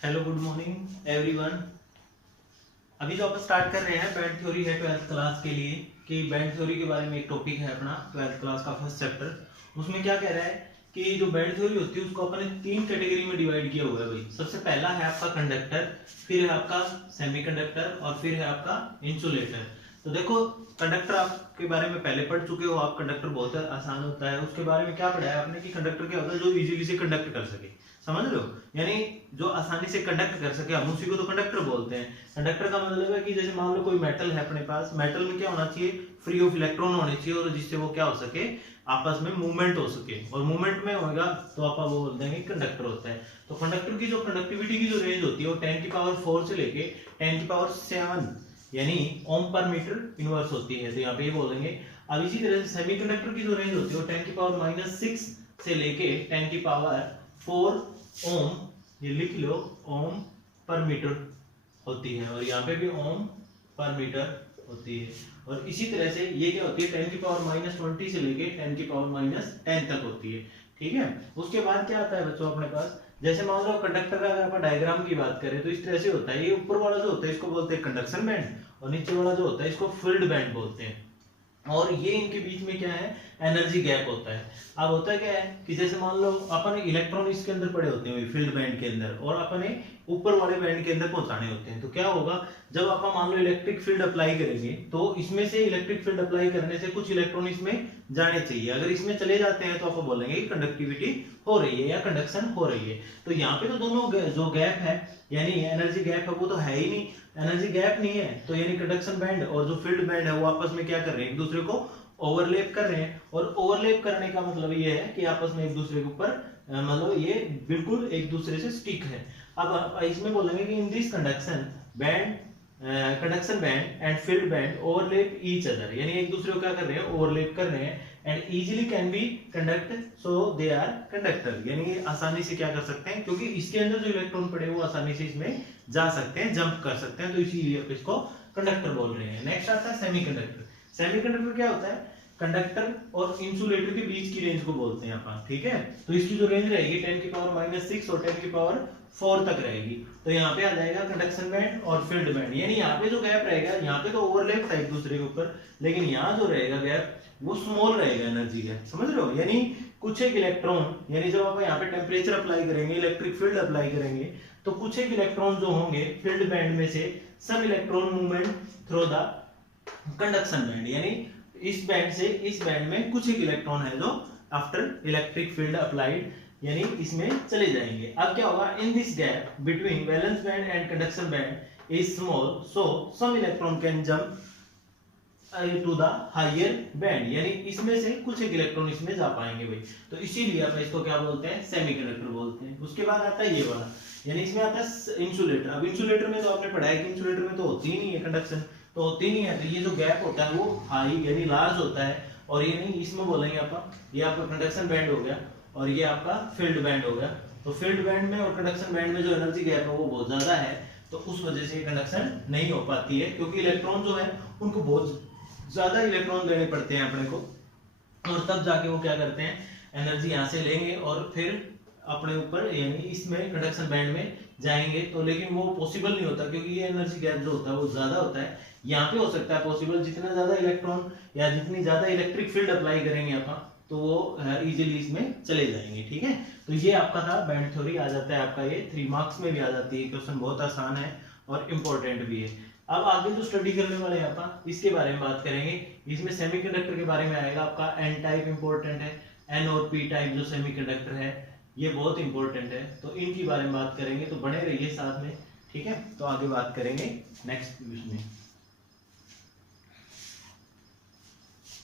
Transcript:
Hello good morning everyone. अभी जो अपन start कर रहे हैं बैंड थ्योरी है 12th क्लास के लिए कि बैंड थ्योरी के बारे में एक टॉपिक है अपना 12th क्लास का फर्स्ट चैप्टर। उसमें क्या कह रहा है कि जो बैंड थ्योरी होती है उसको अपन ने तीन कैटेगरी में डिवाइड किया हुआ है भाई। सबसे पहला है आपका कंडक्टर, फिर है आपका सेमीकंडक्टर और फिर है आपका इंसुलेटर। तो देखो कंडक्टर आपके बारे में पहले पढ़ चुके हो आप। कंडक्टर बहुत आसान होता है। उसके बारे में क्या पढ़ा है आपने कि कंडक्टर क्या होता है जो इजीली से कंडक्ट कर सके, समझ रहे हो, यानी जो आसानी से कंडक्ट कर सके, हम उसी को तो कंडक्टर बोलते हैं। कंडक्टर का मतलब है कि जैसे मान लो कोई मेटल है अपने पास, मेटल में क्या होना चाहिए, फ्री ऑफ इलेक्ट्रॉन होने चाहिए और जिससे वो क्या हो सके, आपस में मूवमेंट हो सके, और मूवमेंट में होगा तो आप वो बोल देंगे कंडक्टर होता है। तो कंडक्टर की जो कंडक्टिविटी की जो रेंज होती है वो 10⁴ से लेके 10⁷ यानी ओम पर मीटर इनवर्स होती है, तो यहाँ पे ये बोलेंगे। अब इसी तरह से सेमीकंडक्टर की जो रेंज होती है वो 10⁻⁻⁶ से लेके 10⁴ ओम, ये लिख लो, ओम पर मीटर होती है, और यहाँ पे भी ओम पर मीटर होती है। और इसी तरह से ये क्या होती है 10⁻20 से लेके 10⁻10 तक होती है, ठीक है। उसके बाद क्या आता है बच्चों अपने पास, जैसे मान लो कंडक्टर का अगर आप डायग्राम की बात करें तो इस तरह से होता है। ये ऊपर वाला जो होता है इसको बोलते हैं कंडक्शन बैंड, और नीचे वाला जो होता है इसको फील्ड बैंड बोलते हैं। और ये इनके बीच में क्या है, एनर्जी गैप होता है। अब होता है क्या है कि जैसे मान लो अपन इलेक्ट्रॉन इसके अंदर पड़े होते हैं फील्ड बैंड के अंदर, और अपने ऊपर वाले बैंड के अंदर पहुंचाने होते हैं। तो क्या होगा, जब अपन मान लो इलेक्ट्रिक फील्ड अप्लाई करेंगे तो इसमें से इलेक्ट्रिक फील्ड अप्लाई करने से कुछ इलेक्ट्रॉन इसमें जाने चाहिए। अगर इसमें चले जाते हैं तो आप बोलेंगे कि कंडक्टिविटी हो रही है या कंडक्शन हो रही है। तो यहाँ पे तो दोनों जो गैप है यानी एनर्जी गैप है वो तो है ही नहीं, एनर्जी गैप नहीं है, तो यानी कंडक्शन बैंड और जो फील्ड बैंड है वो आपस में क्या कर रहे हैं, एक दूसरे को ओवरलैप कर रहे हैं। और ओवरलैप करने का मतलब ये है कि आपस में एक दूसरे के ऊपर मतलब ये बिल्कुल एक दूसरे से स्टिक है। अब इसमें बोलेंगे कि in this conduction band and field band overlap each other, यानी एक दूसरे को क्या कर रहे हैं, ओवरलैप कर रहे हैं। And easily can be conduct so they are conductor, यानी आसानी से क्या कर सकते हैं, क्योंकि इसके अंदर जो इलेक्ट्रॉन पड़े वो आसानी से इसमें जा सकते हैं, जंप कर सकते हैं, तो इसीलिए आप इसको कंडक्टर बोल रहे हैं। नेक्स्ट आता है सेमीकंडक्टर। सेमीकंडक्टर क्या होता है, कंडक्टर और इंसुलेटर के बीच की रेंज को बोलते हैं अपन, ठीक है। तो इसकी जो रेंज रहेगी 10⁻⁻⁶ और 10⁴ तक रहेगी। तो यहाँ पे आ जाएगा कंडक्शन बैंड और फील्ड बैंड, यानी यहाँ पे जो गैप रहेगा, यहाँ पे तो ओवरलैप था एक दूसरे के ऊपर, लेकिन यहाँ जो रहेगा गैप वो स्मॉल रहेगा, एनर्जी गैप, समझ रहे हो, यानी कुछ एक इलेक्ट्रॉन, यानी जब आप यहाँ पे टेम्परेचर अप्लाई करेंगे, इलेक्ट्रिक फील्ड अप्लाई करेंगे, तो कुछ एक इलेक्ट्रॉन जो होंगे फील्ड बैंड में से, some electron movement through the conduction band, यानी इस बैंड से इस बैंड में कुछ एक इलेक्ट्रॉन है जो आफ्टर इलेक्ट्रिक फील्ड अप्लाइड यानी इसमें चले जाएंगे। अब क्या होगा, in this gap between valence band and conduction band is small, so some electron can jump to the higher band, यानी इसमें से कुछ एक इलेक्ट्रॉन इसमें जा पाएंगे भाई। तो इसीलिए आप इसको क्या बोलते हैं, सेमीकंडक्टर बोलते हैं। उसके बाद आता है ये वाला, यानी इसमें आता है इंसुलेटर। अब इंसुलेटर में तो आपने पढ़ा है कि इंसुलेटर में तो होती ही नहीं है कंडक्शन, तो होती नहीं है, तो ये जो गैप होता है वो हाई यानी लार्ज होता है। और ये नहीं, इसमें बोलेंगे आप, ये आपका कंडक्शन बैंड हो गया और ये आपका फील्ड बैंड हो गया। तो फील्ड बैंड में और कंडक्शन बैंड में जो एनर्जी गैप है वो बहुत ज्यादा है, तो उस वजह से कंडक्शन नहीं हो पाती है, क्योंकि इलेक्ट्रॉन जो है उनको बहुत ज्यादा इलेक्ट्रॉन लेने पड़ते हैं अपने को, और तब जाके वो क्या करते हैं, एनर्जी यहाँ से लेंगे और फिर अपने ऊपर यानी इसमें कंडक्शन बैंड में जाएंगे। तो लेकिन वो पॉसिबल नहीं होता, क्योंकि ये एनर्जी गैप जो होता है वो ज्यादा होता है। यहाँ पे हो सकता है पॉसिबल, जितना ज्यादा इलेक्ट्रॉन या जितनी ज्यादा इलेक्ट्रिक फील्ड अप्लाई करेंगे अपन, तो वो इजीली इसमें चले जाएंगे, ठीक है। तो ये आपका था बैंड थ्योरी, आ जाता है आपका ये 3 मार्क्स में भी आ जाती है, क्वेश्चन बहुत आसान है और इम्पोर्टेंट भी है। अब आगे जो स्टडी करने वाले हैं अपन इसके बारे में बात करेंगे। इसमें सेमीकंडक्टर के बारे में आएगा आपका, एन टाइप इंपॉर्टेंट है, एन और पी टाइप जो सेमीकंडक्टर है ये बहुत इंपॉर्टेंट है, तो इनके बारे में बात करेंगे, तो बने रहिए साथ में, ठीक है। तो आगे बात करेंगे नेक्स्ट में।